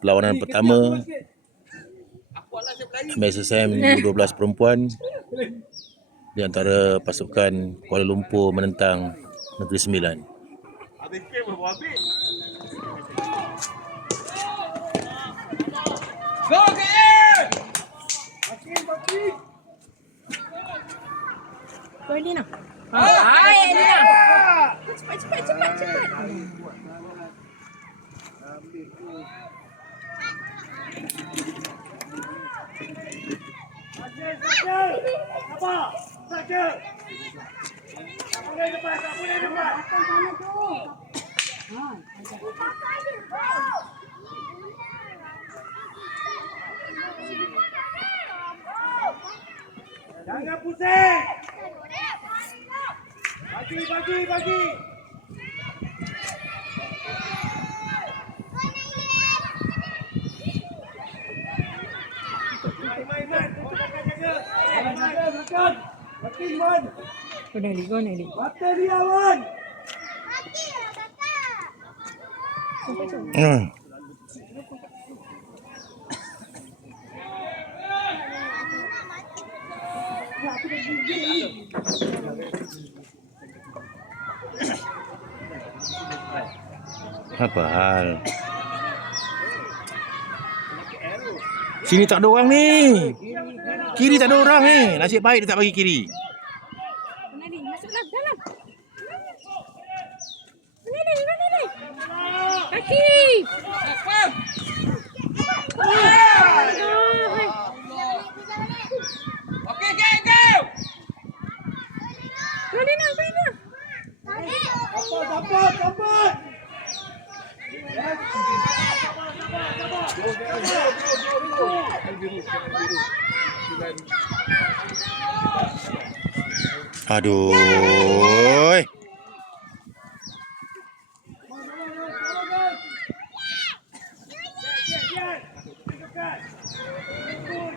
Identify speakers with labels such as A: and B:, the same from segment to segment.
A: perlawanan pertama MSSM 12 perempuan di antara pasukan Kuala Lumpur menentang Negeri Sembilan.
B: Go KL!
C: Kau Elina. Hai Elina. Cepat cepat cepat cepat.
B: Jangan pusing! Bagi, bagi, bagi! Main, main, main! Jaga, jaga! Jaga, belakang! Makin, Wan!
C: Kau dah Kau dah Lik.
B: Mata dia, Wan!
A: Hmm. Apa hal? Sini tak ada orang ni. Kiri tak ada orang ni. Nasib baik dia tak bagi kiri.
C: Kau dah Lik. Masuk dalam dalam. Mana ni? Mana ni?
B: Okey, go, go!
A: Aduh.
C: Kita. Dengar Sat. Tengok.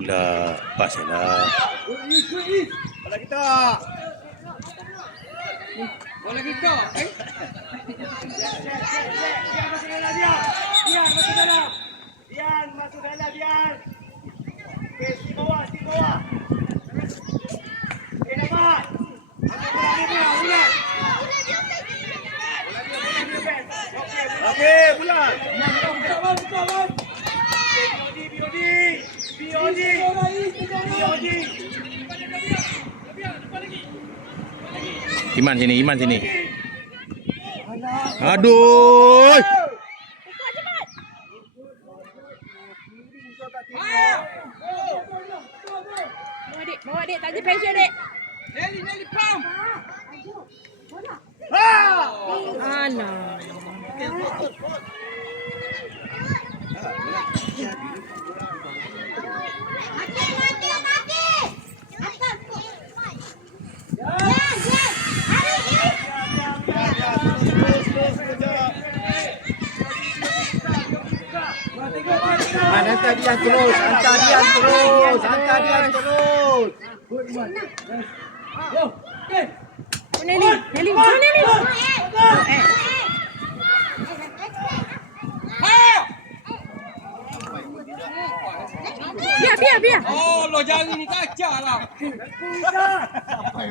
A: bawa pula. Pas lah.
B: Bola kita. Bola kita. Eh? Dian masuk dalam. Dian masuk dalam Dian. Okey, di bawah, di bawah. Okey, dapat. Ambil bola ni bola, bulan. Okey, bulan. Bulan, bulan, bulan. Okey, BOD, BOD. BOD. BOD.
A: Iman sini, Iman sini. Aduh.
C: Bawa dek, bawa dek. Tak ada pressure dek.
B: Nelly, Nelly, pump.
C: Alah.
D: Ah, hantar dia terus, hantar dia terus, hantar dia terus.
C: Oh, Nelly. Nelly. Kau Nelly. Eh. Biar, biar, biar.
E: Oh, lo jari ni kacau lah.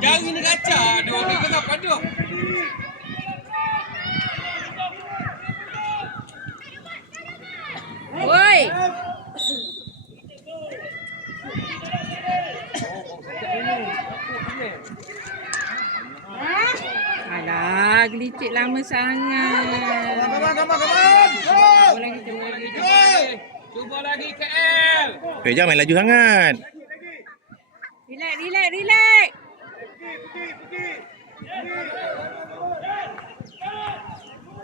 E: Jari ni kacau. Aduh, ni kenapa dia?
C: Oi. Alah, gelicik lama sangat. Bola kita bola kita.
E: Cuba lagi KL.
A: Eh, jangan main laju sangat.
C: Relax, relax, relax.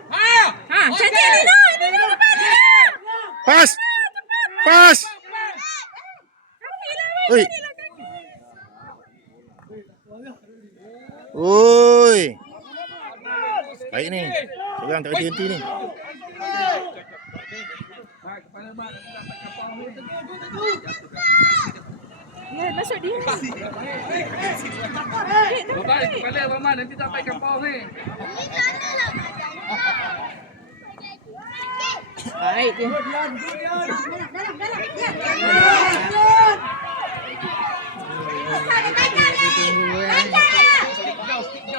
E: Ha!
C: Ha, cantik. Nina lepas ni.
A: Pas. Pas. Oi. Oi. Baik ni. Seorang tak henti ni.
C: Ya, masuk dia.
E: Balik kepala Abang nanti tak pakai kapau ni.
C: Baik dia. Kacau Lili, kacau Lili, kacau Lili. Jangan bagi bola lepas ni. Okey.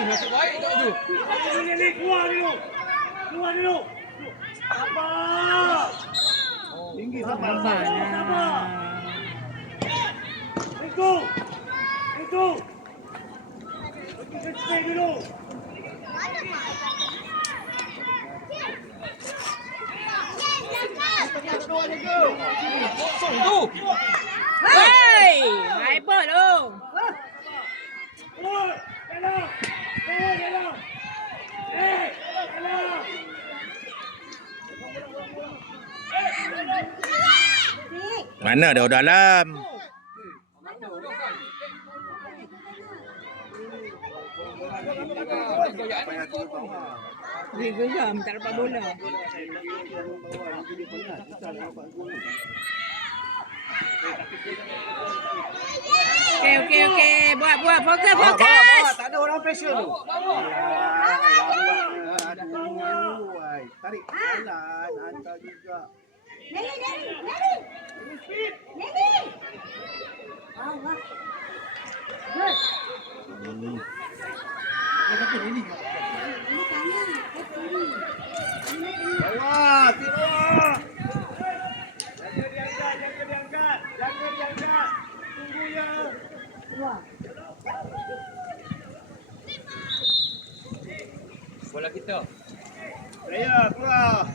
E: Nasib baik tak tu.
B: Keluar dulu, keluar dulu. Keluar dulu. Sabar. Tinggi sabar. Sabar. Itu. Itu. Kita stay dulu.
E: Kosong tu.
C: Hei, high ball tu.
B: Keluar. Eh.
A: Mana orang dalam?
C: Dia geram, tak dapat bola. Okey, okey, okey. Buat, buat. Fokus,
D: bawa,
C: fokus.
D: bawa. Tak ada orang pressure tu. Aduh. Tarik jalan, hantar juga. Bawa, tip bawah.
B: Jaga
E: Bola kita.
B: Player, keluar.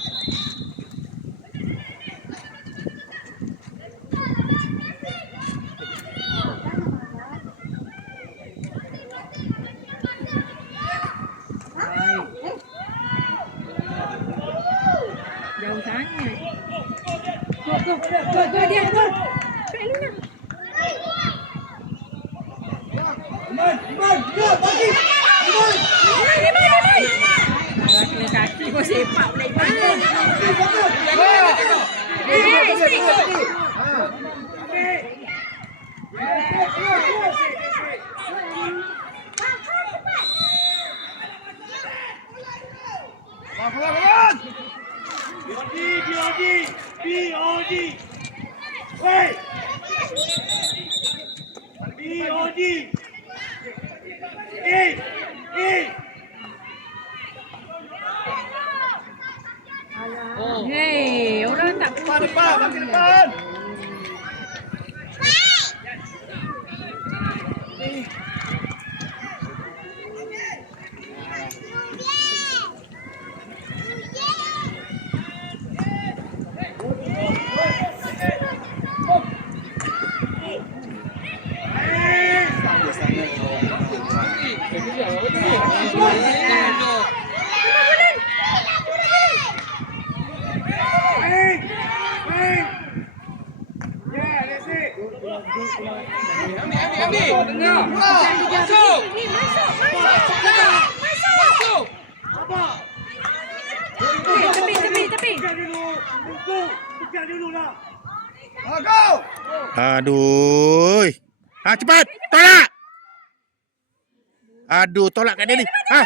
B: BOD. Eh, eh.
C: Hei, orang tak
D: Depan, depan, bagi depan.
B: Hey! Hey! Yeah, that's it.
E: Ambil, ambil, ambil. Tengah. Masuk.
C: Ni masuk, masuk. Masuk.
B: Sabar.
C: Tepi, tepi, tepi, tepi.
B: Pegang dulu. Tunggu. Pegang dulu lah.
D: Ah, go.
A: Aduh. Ha cepat. Tolak. Aduh, tolak kat dia ni. Ha.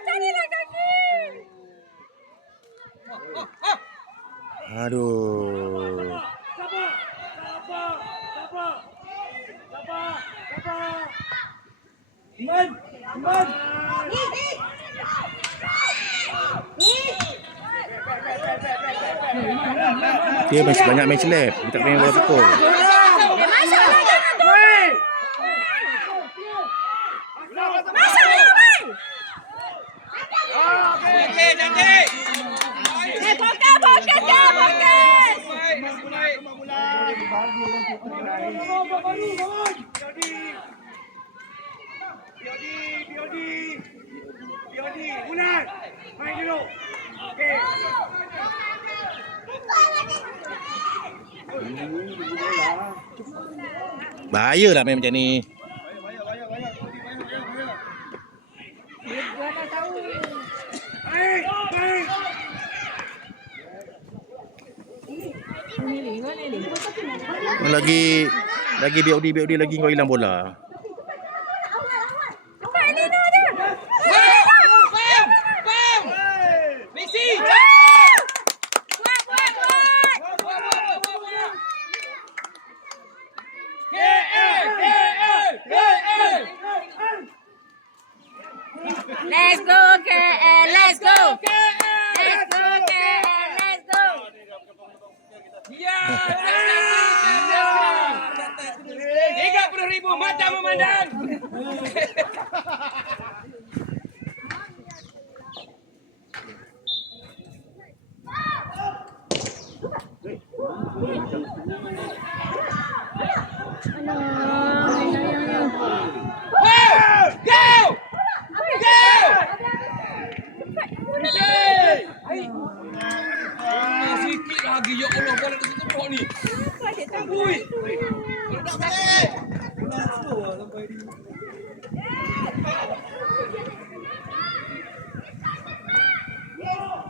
C: Carilah kaki.
A: Aduh.
B: Iman. Iman.
A: Dia masih banyak main celep. Dia tak main bola.
C: Eh, masuk
B: Biodi. Biodi. Biodi. Bulan. Main dulu. Okey.
A: Bahaya lah main macam ni? Lagi lagi BOD BOD lagi kau hilang bola.
C: Apa ni ni ada?
E: Bam! Bam! Messi!
C: Buat, buat, buat.
E: KL! KL! KL!
C: Let's go KL, let's go. Let's go KL, let's go.
E: Ya! Tiga puluh ribu mata memandang. Go! Go! Ah, Sikit lagi ya Allah bola nak tepuk ni. Ui. Kalau tak balik.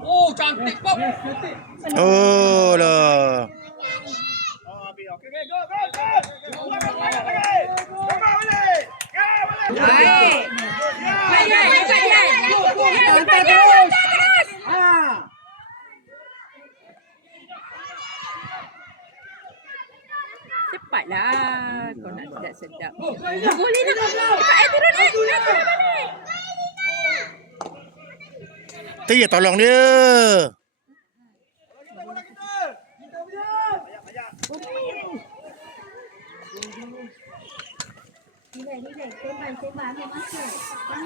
E: Oh, cantik pop.
A: Oh lah.
C: Baik. Cepat dia, cepat dia. Cepat dia, lantar terus. Cepatlah. Kau nak tidak sedap. Boleh nak. Cepat eh turun eh. Eh, turun balik.
A: Tia tolong dia.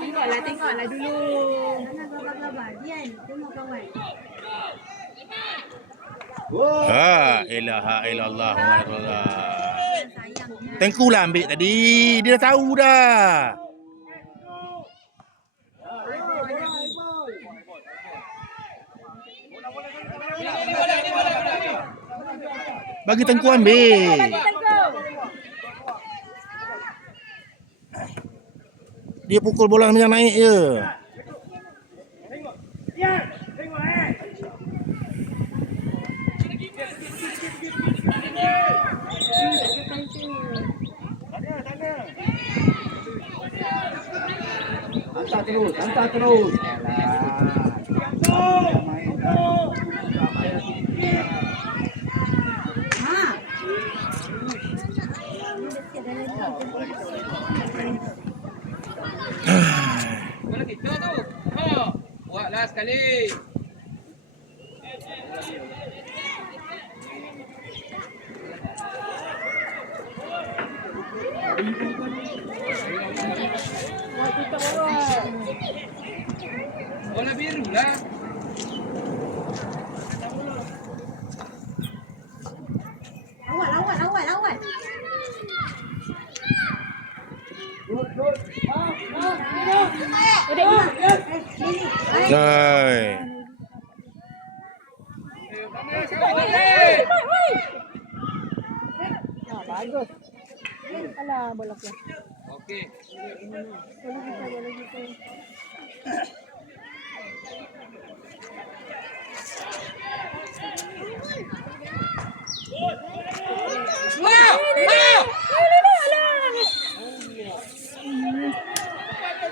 C: Tengoklah, tengoklah dulu.
A: Ha ilaha illallah Muhammadur Tengku lah ambil tadi. Dia dah tahu dah. Bagi Tengku ambil. Dia pukul bola macam naik je.
B: Dian. Tengok eh. Tanya, tanya.
D: Hantar terus, hantar terus.
E: Buatlah sekali. Trời. Okay. Wow!
C: Wow!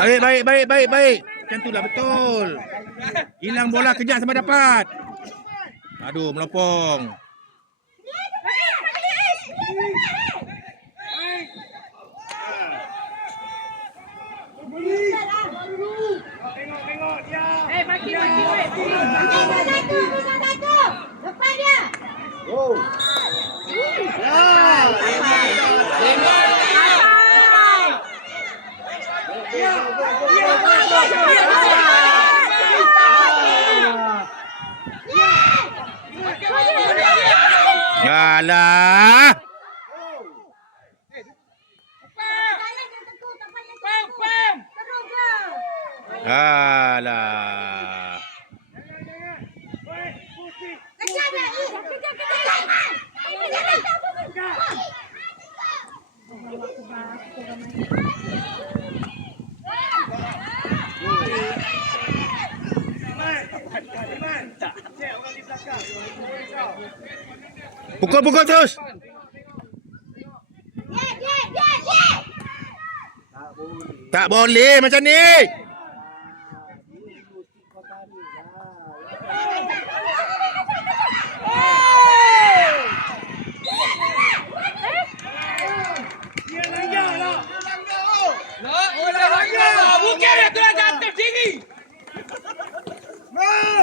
A: Baik, baik, baik, baik, baik. Macam itulah betul. Hilang bola kejar sampai dapat. Aduh, melopong.
D: ¡Hala!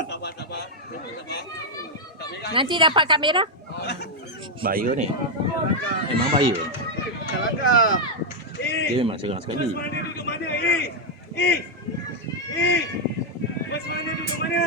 D: Sabar. Sabar.
C: Nanti dapat kamera.
A: Bahaya ni. Memang bahaya.
F: Tak langgar.
G: Eh,
A: Dia memang serang sekali.
G: Bos mana duduk mana? Eh, eh, eh. Bos mana duduk mana?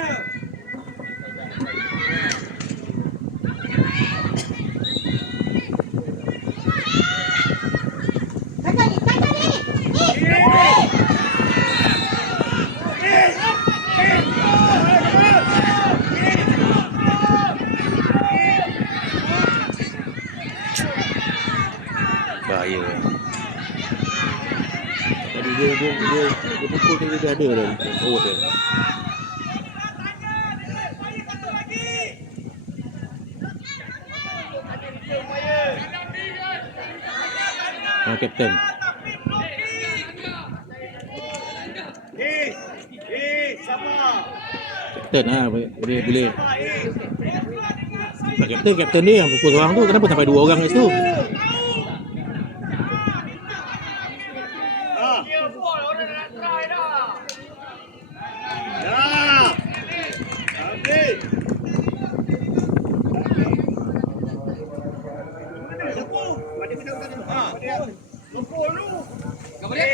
A: Bahaya. Tadi dia dia dia, dia pukul dia, dia ada dah forward dia. Oh, kapten.
G: Eh, eh.
A: Kapten ah boleh boleh.
G: Eh.
A: Kapten, kapten dia yang pukul orang tu. Kenapa sampai dua orang kat situ?
G: Ah.
D: Dia bol, orang dah nak try dah.
G: Dah. Ambil. Lepuk. Ha. Lepuk lu.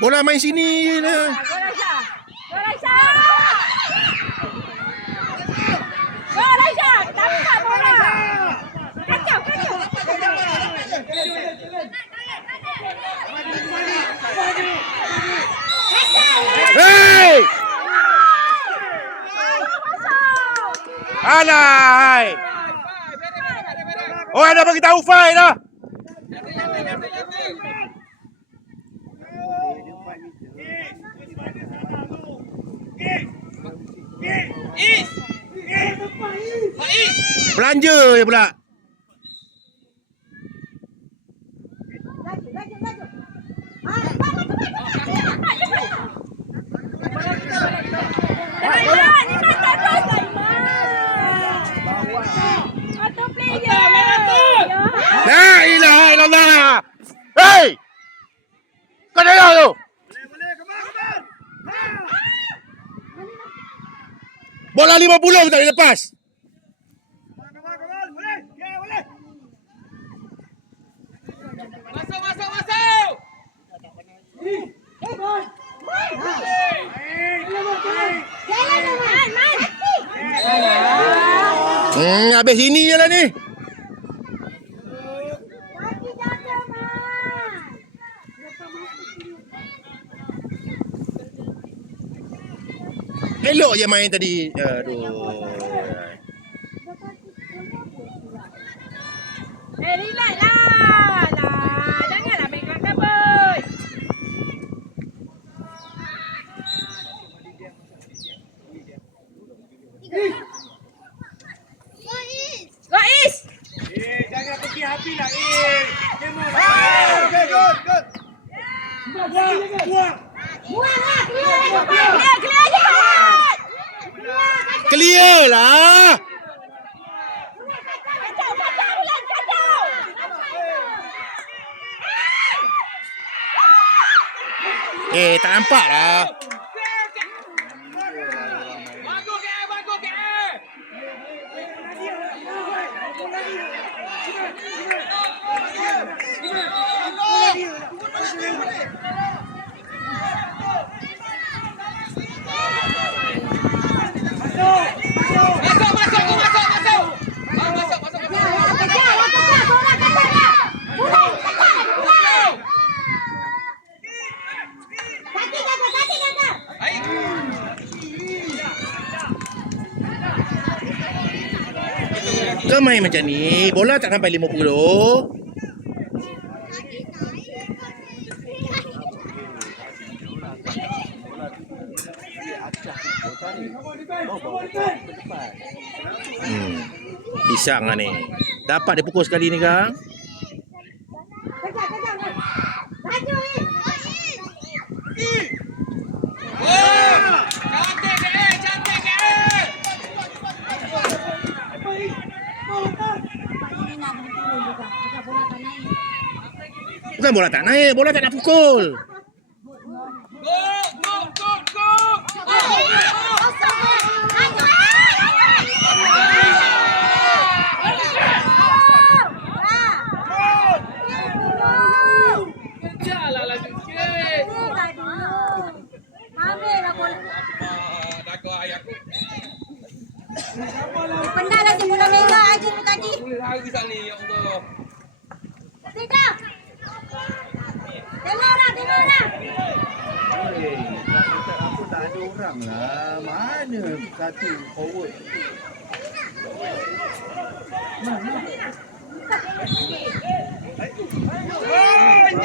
H: Bola
A: main sini je lah.
C: Gol Aisyah. Gol Aisyah. Gol Aisyah. Tangkap bola. Kacau, kacau.
A: Alai! Oh, ada bagi tahu fight dah. Belanja je pula.
G: Laju, laju. Ah, cepat, cepat, cepat.
C: Aiman, ni macam terus Aiman. Satu player.
E: Betul, main betul.
C: Ya.
A: La ilaha illallah. Hey! Kau dengar tu? Bola 50 tak boleh lepas.
E: Masuk, masuk, masuk.
A: Hmm, habis sini je lah ni. Elok je main tadi. Aduh.
C: Eh, relax lah. Lah, janganlah main kat kabut. Gois.
B: Eh, jangan pergi habis lah. Eh, memang. Okey, good, good. Buang.
G: Buang lah, keluar dari depan.
C: Clear, clear je kawan.
A: Clear lah.
C: Kacau, kacau, Ulan, kacau.
A: Eh, tak nampak lah.
E: Bagus ke? Masuk, masuk, masuk, masuk, masuk. Ah, masuk, masuk, masuk.
G: Kejar, lah, kejar. Bola kejar dah. Mulai, kejar. Mulai. Kaki jaga, kaki jaga.
E: Baik.
A: Main macam ni, bola tak sampai 50. Hmm. Pisang lah ni. Dapat dia pukul sekali ni kang.
G: Kejar, kejar. Man. Laju, eh.
E: Oh, cantik ke? Cantik ke?
A: Bukan bola tak naik, bola tak nak pukul.
E: Aku
D: tak ada orang lah. Mana satu forward? Mana?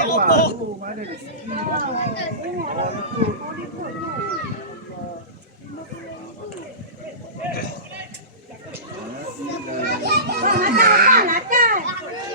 D: Oh, mana dia?
G: Bang, atas, bang,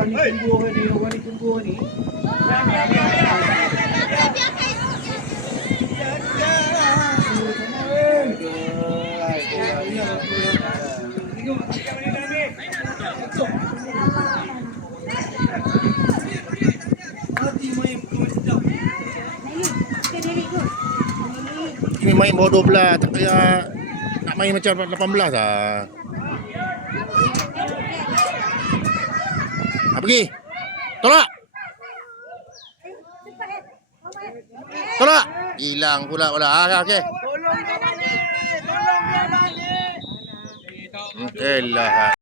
D: orang ni tunggu orang ni orang ni
G: tunggu orang ni
A: Ini main bawah 12 tak kira nak main macam 18 lah. Hilang pula bola. Ah, okey.
D: Tolong dia balik. Tolong dia balik.
A: Okey lah.